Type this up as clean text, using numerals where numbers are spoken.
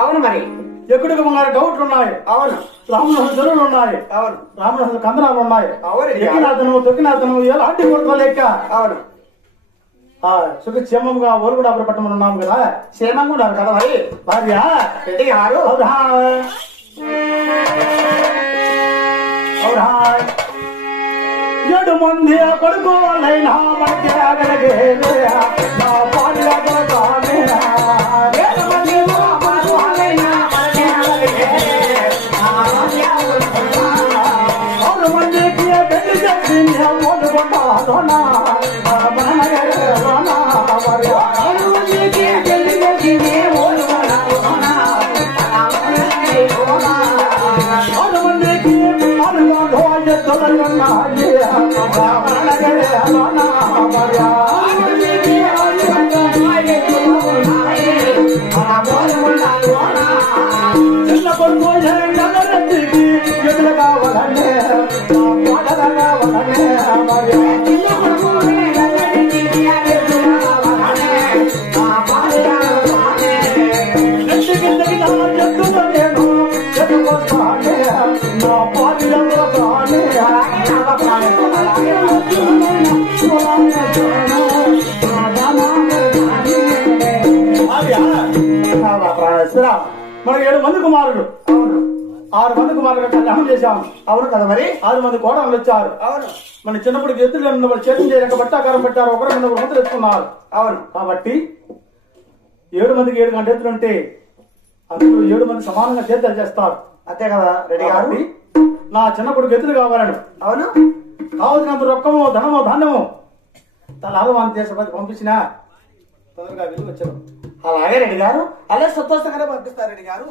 అవును మరి ఎక్కడికి ఉన్నారు డౌట్లు ఉన్నాయి. అవును రామనహ చెరువులు ఉన్నాయి. అవును రామనహ కందనాలు ఉన్నాయి. అవును ఎక్కినాతను తొక్కినాతను ఎలాంటి కొడుకు లేక అవును సుఖ క్షేమంగా ఓరు కూడా పట్టమని ఉన్నాము కదా. క్షేమంగా ఉన్నారు కదా మరి భార్య రెడ్డి గారు. ఏడు మంది కొడుకు వాళ్ళైనా మనకి ఆగలగే నా భార్య దొరకానే. చిన్న కొడుకు ఎదురు కావాలనే కావాలనే మనకి 7 మంది కుమారుడు. అవును 6 మంది కుమారులు కళ్యాణం చేశాము. అవును కదా మరి 6 మంది కోడలు వచ్చారు. అవును మన చిన్నప్పుడు ఎత్తులు వాళ్ళు చేతులు చేయలేక బట్టాకారం పెట్టారు. ఒకరి మీద ఒకరు ఎత్తుకున్నారు. అవును కాబట్టి 7 మందికి 7 గంట ఎత్తులు ఉంటే అందులో 7 మంది సమానంగా చేతులు చేస్తారు. అంతే కదా రెడ్డి గారు. నా చిన్న కొడుకు ఎత్తులు కావాలను. అవును కావలసినంత రొక్కము ధనము ధాన్యము తలాగవాన్ని దేశపతి పంపించినా తొందరగా వెళ్ళి వచ్చారు. అలాగే రెడ్డి గారు అలా సంతోషంగానే పంపిస్తారు రెడ్డి గారు.